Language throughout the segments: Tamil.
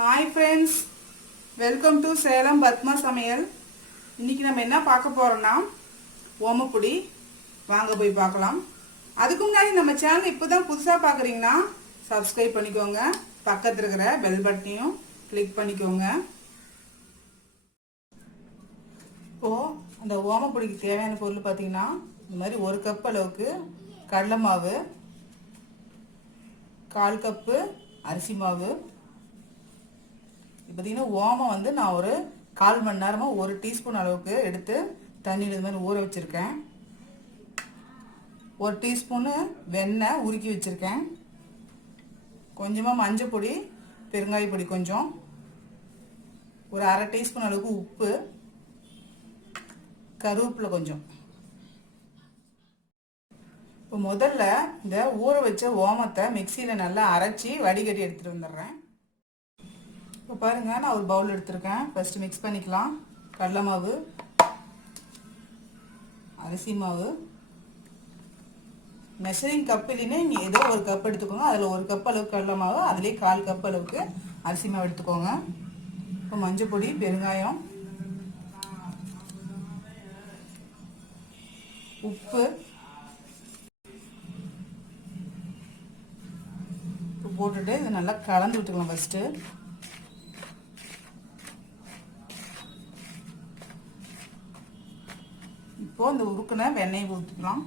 Hi friends, welcome to Salem Padma சமையல். இன்றைக்கி நம்ம என்ன பார்க்க போகிறோன்னா ஓமப்பொடி. வாங்க போய் பார்க்கலாம். அதுக்கு முன்னாடி நம்ம சேனல் இப்போ தான் புதுசாக பார்க்குறீங்கன்னா சப்ஸ்கிரைப் பண்ணிக்கோங்க. பக்கத்தில் இருக்கிற பெல் பட்டனையும் கிளிக் பண்ணிக்கோங்க. இப்போது அந்த ஓமப்பொடிக்கு தேவையான பொருள் பார்த்திங்கன்னா இந்த மாதிரி 1 கப் அளவுக்கு கடலை மாவு, 1/4 கப்பு அரிசி மாவு. பார்த்தீங்கன்னா ஓமம் வந்து நான் ஒரு 1/4 மணி நேரமாக 1 டீஸ்பூன் அளவுக்கு எடுத்து தண்ணியில் இது மாதிரி ஊற வச்சுருக்கேன். 1 டீஸ்பூனு வெண்ணெய் உருக்கி வச்சுருக்கேன். கொஞ்சமாக மஞ்சள் பொடி, பெருங்காய பொடி கொஞ்சம், ஒரு 1/2 டீஸ்பூன் அளவுக்கு உப்பு, கருவேப்பிலை கொஞ்சம். இப்போ முதல்ல இந்த ஊற வச்ச ஓமத்தை மிக்சியில் நல்லா அரைச்சி வடிகட்டி எடுத்துகிட்டு வந்துடுறேன். இப்போ பாருங்கள், நான் ஒரு பவுல் எடுத்துருக்கேன். ஃபஸ்ட்டு மிக்ஸ் பண்ணிக்கலாம். கடலை மாவு, அரிசி மாவு, மெஷரிங் கப் இல்லைன்னா நீங்கள் ஏதோ ஒரு கப் எடுத்துக்கோங்க. அதில் 1 கப் அளவுக்கு கடலை மாவு, அதுலேயே 1/4 கப் அளவுக்கு அரிசி மாவு எடுத்துக்கோங்க. இப்போ மஞ்சள் பொடி, பெருங்காயம், உப்பு போட்டுட்டு இதை நல்லா கலந்து விட்டுக்கலாம். ஃபஸ்ட்டு இப்போது இந்த உருக்குன வெண்ணெய் ஊற்றிக்கலாம்.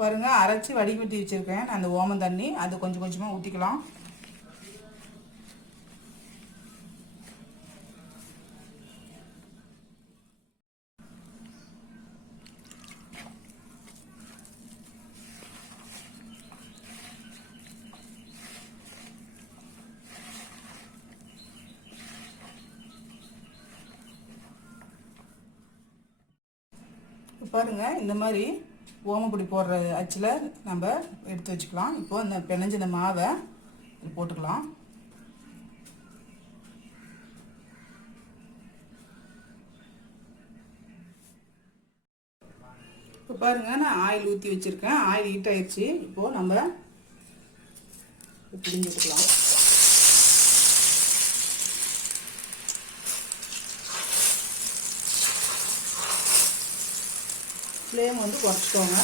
பாருங்க, அரைச்சி வடிகட்டி வச்சிருக்கேன் அந்த ஓமம் தண்ணி, அது கொஞ்சம் கொஞ்சமாக ஊற்றிக்கலாம். பாருங்க, இந்த மாதிரி ஓமப்பொடி போடுற அச்சில் நம்ம எடுத்து வச்சுக்கலாம். இப்போ இந்த பிணைஞ்ச மாவை போட்டுக்கலாம். இப்போ பாருங்க, நான் ஆயில் ஊற்றி வச்சிருக்கேன். ஆயில் ஹீட் ஆயிடுச்சு. இப்போ நம்ம பிடிஞ்சிக்கலாம். ஃப்ளேம் வந்து குறைச்சிக்கோங்க.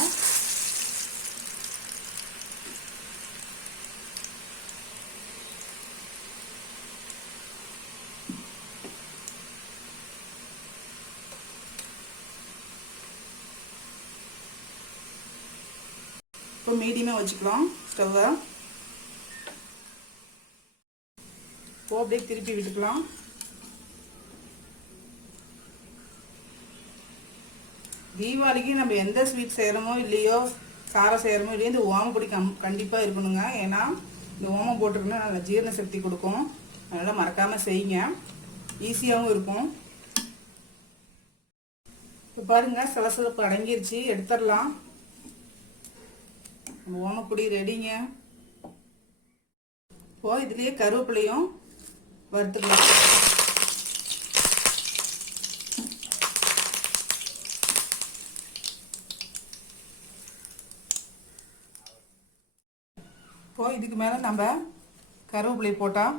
இப்போ மீடியமாக வச்சுக்கலாம் ஸ்டவ்வை. இப்போ அப்படியே திருப்பி விட்டுக்கலாம். தீபாவளிக்கு நம்ம எந்த ஸ்வீட் செய்கிறோமோ இல்லையோ, காரம் செய்கிறோமோ இல்லையோ, இந்த ஓமப்பொடி கண்டிப்பாக இருக்கணுங்க. ஏன்னா இந்த ஓமம் போட்டிருக்கோன்னா நல்ல ஜீரண சக்தி கொடுக்கும். அதனால் மறக்காமல் செய்யுங்க. ஈஸியாகவும் இருக்கும். இப்போ பாருங்கள், சலசலப்பு அடங்கிருச்சு. எடுத்துடலாம். ஓமப்பொடி ரெடிங்க. இப்போ இதுலேயே கருவேப்பிலையும் வறுத்துக்கலாம். இப்போ இதுக்கு மேலே நம்ம கருவேப்பிலை போட்டால்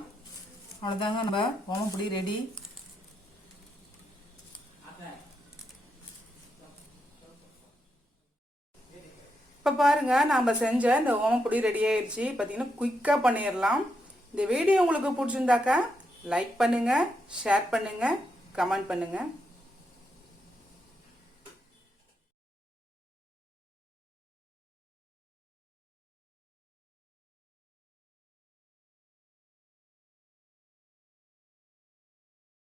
அவ்வளோதாங்க, நம்ம ஓமப்பொடி ரெடி. இப்போ பாருங்கள், நம்ம செஞ்ச இந்த ஓமப்பொடி ரெடி ஆயிடுச்சு. பார்த்தீங்கன்னா குயிக்காக பண்ணிடலாம். இந்த வீடியோ உங்களுக்கு பிடிச்சிருந்தாக்கா லைக் பண்ணுங்கள், ஷேர் பண்ணுங்கள், கமெண்ட் பண்ணுங்கள்.